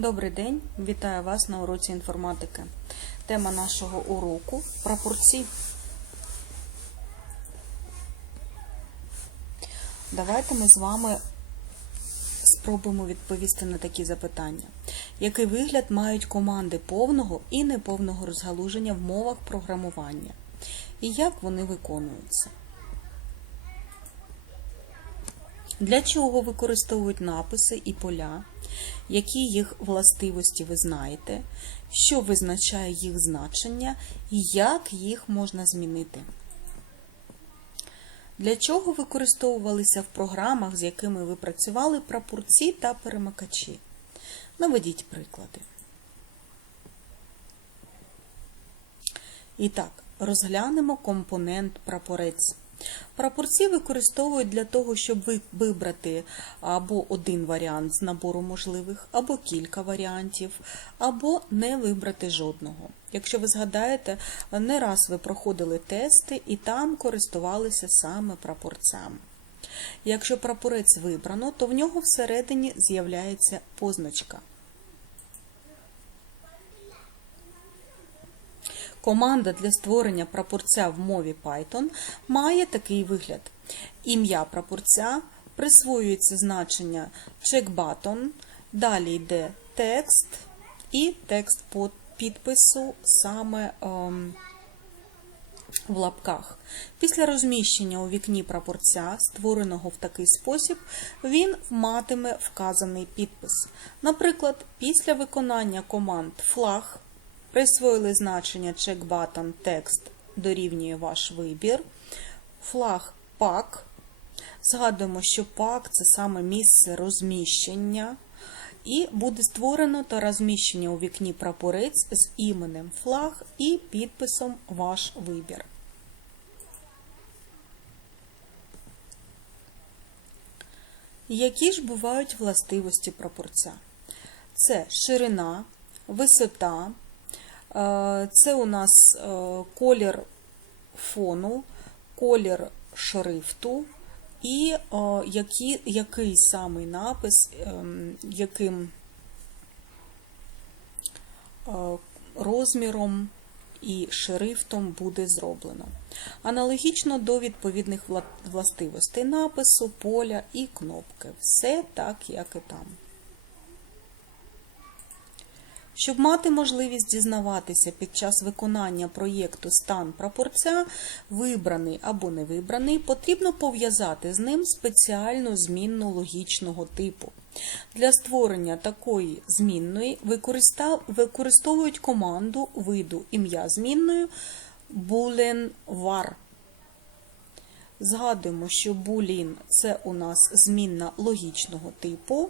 Добрий день, вітаю вас на уроці інформатики. Тема нашого уроку прапорці. Давайте ми з вами спробуємо відповісти на такі запитання. Який вигляд мають команди повного і неповного розгалуження в мовах програмування? І як вони виконуються? Для чого використовують написи і поля? Які їх властивості ви знаєте? Що визначає їх значення і як їх можна змінити? Для чого використовувалися в програмах, з якими ви працювали прапорці та перемикачі? Наведіть приклади. І так, розглянемо компонент прапорець. Прапорці використовують для того, щоб вибрати або один варіант з набору можливих, або кілька варіантів, або не вибрати жодного. Якщо ви згадаєте, не раз ви проходили тести і там користувалися саме прапорцями. Якщо прапорець вибрано, то в нього всередині з'являється позначка. Команда для створення прапорця в мові Python має такий вигляд. Ім'я прапорця присвоюється значення checkButton, далі йде текст і текст по підпису саме ем, в лапках. Після розміщення у вікні прапорця, створеного в такий спосіб, він матиме вказаний підпис. Наприклад, після виконання команд флаг присвоїли значення checkbutton текст дорівнює ваш вибір, флаг пак. Згадуємо, що пак це саме місце розміщення. І буде створено та розміщення у вікні прапорець з іменем флаг і підписом Ваш вибір. Які ж бувають властивості прапорця? Це ширина, висота, це у нас е, колір фону, колір шрифту і е, які, який самий напис, ем, яким е, розміром і шрифтом буде зроблено. Аналогічно до відповідних вла- властивостей напису, поля і кнопки. Все так, як і там. Щоб мати можливість дізнаватися під час виконання проєкту стан прапорця, вибраний або не вибраний, потрібно пов'язати з ним спеціальну змінну логічного типу. Для створення такої змінної використовують команду виду ім'я змінною boolean var. Згадуємо, що boolean – це у нас змінна логічного типу.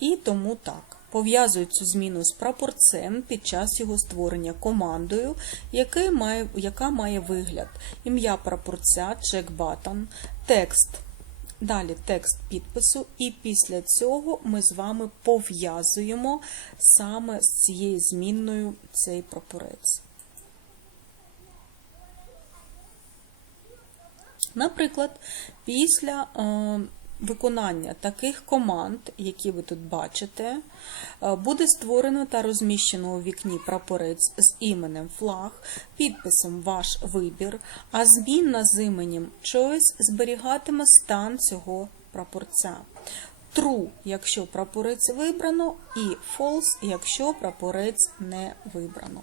І тому так. Пов'язують цю зміну з прапорцем під час його створення командою, яке має, яка має вигляд. Ім'я прапорця, check-button, текст. Далі текст підпису, і після цього ми з вами пов'язуємо саме з цією змінною цей прапорець. Наприклад, після е, виконання таких команд, які ви тут бачите, е, буде створено та розміщено у вікні прапорець з іменем флаг, підписом Ваш вибір, а змінна з іменем Choice зберігатиме стан цього прапорця. True, якщо прапорець вибрано, і false, якщо прапорець не вибрано.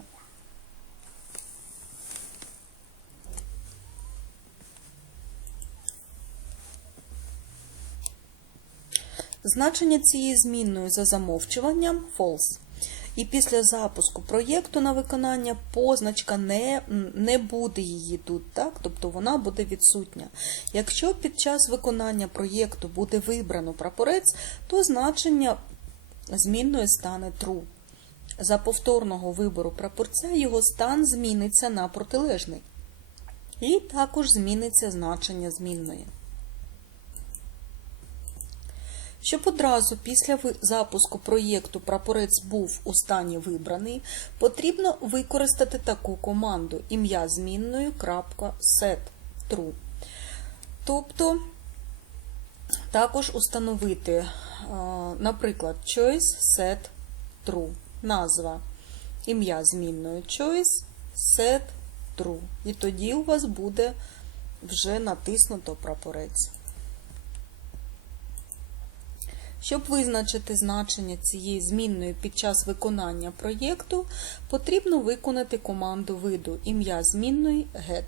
Значення цієї змінної за замовчуванням false. І після запуску проєкту на виконання позначка не, не буде її тут, так? тобто вона буде відсутня. Якщо під час виконання проєкту буде вибрано прапорець, то значення змінної стане true. За повторного вибору прапорця його стан зміниться на протилежний. І також зміниться значення змінної. Щоб одразу після запуску проєкту прапорець був у стані вибраний, потрібно використати таку команду ім'я змінною .set true. Тобто Також установити, е, наприклад, choice set true. Назва ім'я змінною choice set true. І тоді у вас буде вже натиснуто прапорець. Щоб визначити значення цієї змінної під час виконання проєкту, потрібно виконати команду виду ім'я змінної get.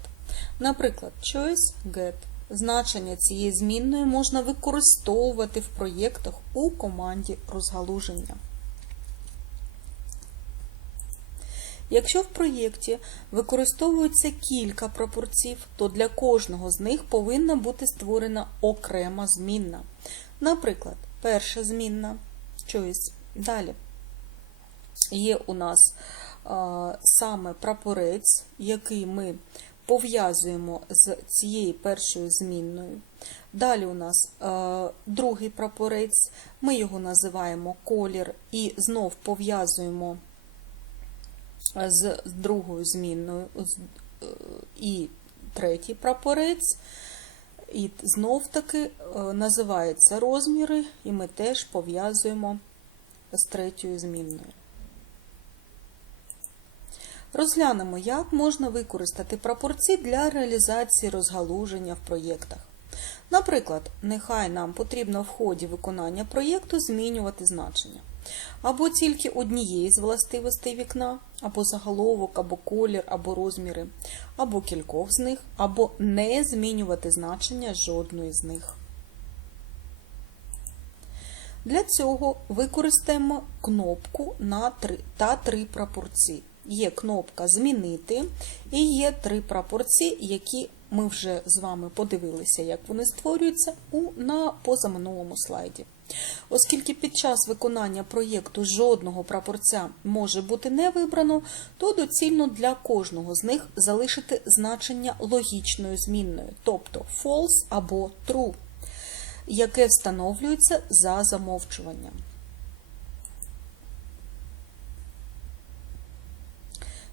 Наприклад, choice get. Значення цієї змінної можна використовувати в проєктах у команді розгалуження. Якщо в проєкті використовується кілька пропорцій, то для кожного з них повинна бути створена окрема змінна. Наприклад, перша змінна choice. Далі є у нас а, саме прапорець, який ми пов'язуємо з цією першою змінною. Далі у нас а, другий прапорець, ми його називаємо колір і знов пов'язуємо з другою змінною е, і третій прапорець. І знов таки е, називаються розміри, і ми теж пов'язуємо з третьою змінною. Розглянемо, як можна використати прапорці для реалізації розгалуження в проєктах. Наприклад, нехай нам потрібно в ході виконання проєкту змінювати значення. Або тільки однієї з властивостей вікна, або заголовок, або колір, або розміри, або кількох з них, або не змінювати значення жодної з них. Для цього використаємо кнопку на 3 та три прапорці. Є кнопка Змінити і є три прапорці, які ми вже з вами подивилися, як вони створюються у, на позаминулому слайді. Оскільки під час виконання проєкту жодного прапорця може бути не вибрано, то доцільно для кожного з них залишити значення логічною змінною, тобто false або true, яке встановлюється за замовчуванням.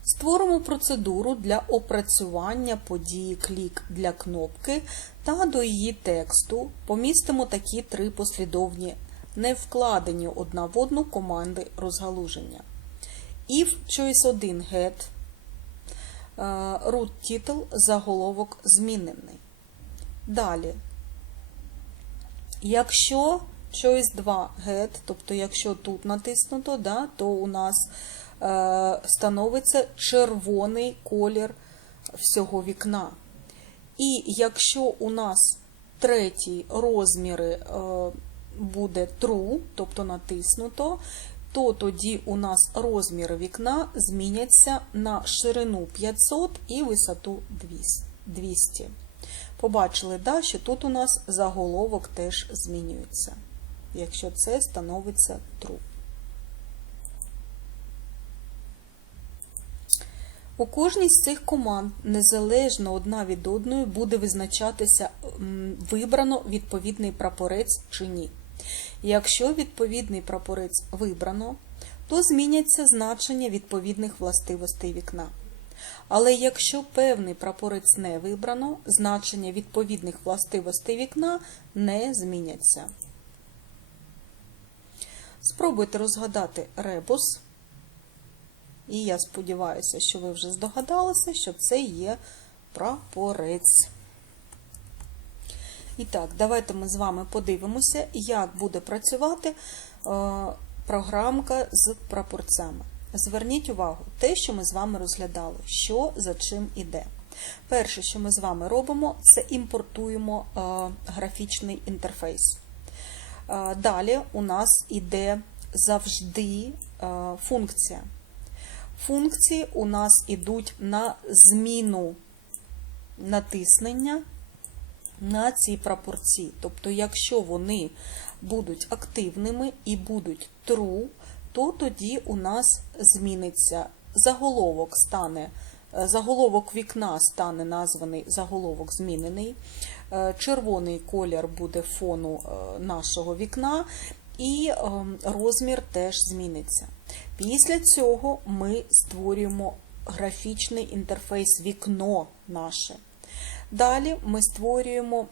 Створимо процедуру для опрацювання події клік для кнопки та до її тексту помістимо такі три послідовні, не вкладені одна в одну команди розгалуження. If choice 1 get, е, root title заголовок змінений. Далі, якщо choice 2 get, тобто якщо тут натиснуто, да, то у нас становиться червоний колір всього вікна. І якщо у нас третій розмір е, буде true, тобто натиснуто, то тоді у нас розмір вікна зміняться на ширину 500 і висоту 200. Побачили, да, що тут у нас заголовок теж змінюється, якщо це становиться true. У кожній з цих команд незалежно одна від одної буде визначатися вибрано відповідний прапорець чи ні. Якщо відповідний прапорець вибрано, то зміняться значення відповідних властивостей вікна. Але якщо певний прапорець не вибрано, значення відповідних властивостей вікна не зміняться. Спробуйте розгадати ребус. І я сподіваюся, що ви вже здогадалися, що це є прапорець. І так, давайте ми з вами подивимося, як буде працювати е, програмка з прапорцями. Зверніть увагу, те, що ми з вами розглядали, що за чим іде. Перше, що ми з вами робимо, це імпортуємо е, графічний інтерфейс. Е, далі у нас іде завжди функція. Функції у нас йдуть на зміну натиснення на ці прапорці. Тобто, якщо вони будуть активними і будуть true, то тоді у нас зміниться заголовок стане. Е, заголовок вікна стане названий заголовок змінений. Е, червоний колір буде фону е, нашого вікна, і ем, розмір теж зміниться. Після цього ми створюємо графічний інтерфейс вікно наше. Далі ми створюємо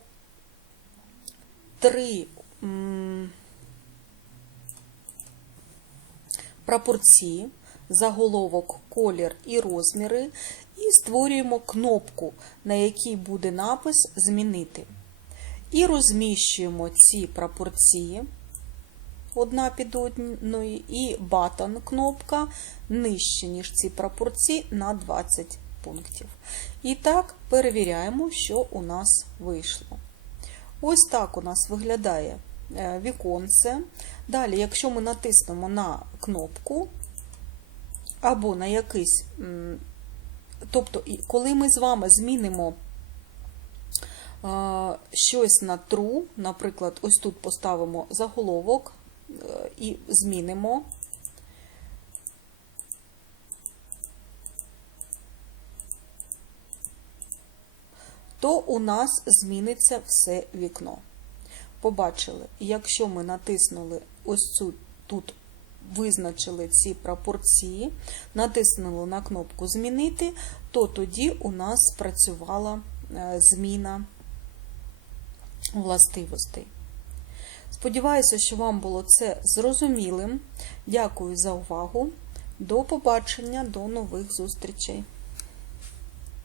три прапорці, заголовок, колір і розміри, і створюємо кнопку, на якій буде напис Змінити. І розміщуємо ці прапорці одна під одною, і батон кнопка нижче, ніж ці прапорці на 20 пунктів. І так перевіряємо, що у нас вийшло. Ось так у нас виглядає е, віконце. Далі, якщо ми натиснемо на кнопку або на якийсь, тобто, коли ми з вами змінимо е, щось на true, наприклад, ось тут поставимо заголовок і змінимо. то у нас зміниться все вікно. Побачили, якщо ми натиснули ось цю тут визначили ці пропорції, натиснули на кнопку Змінити, то тоді у нас спрацювала е, зміна властивостей. Сподіваюся, що вам було це зрозумілим. Дякую за увагу. До побачення, до нових зустрічей!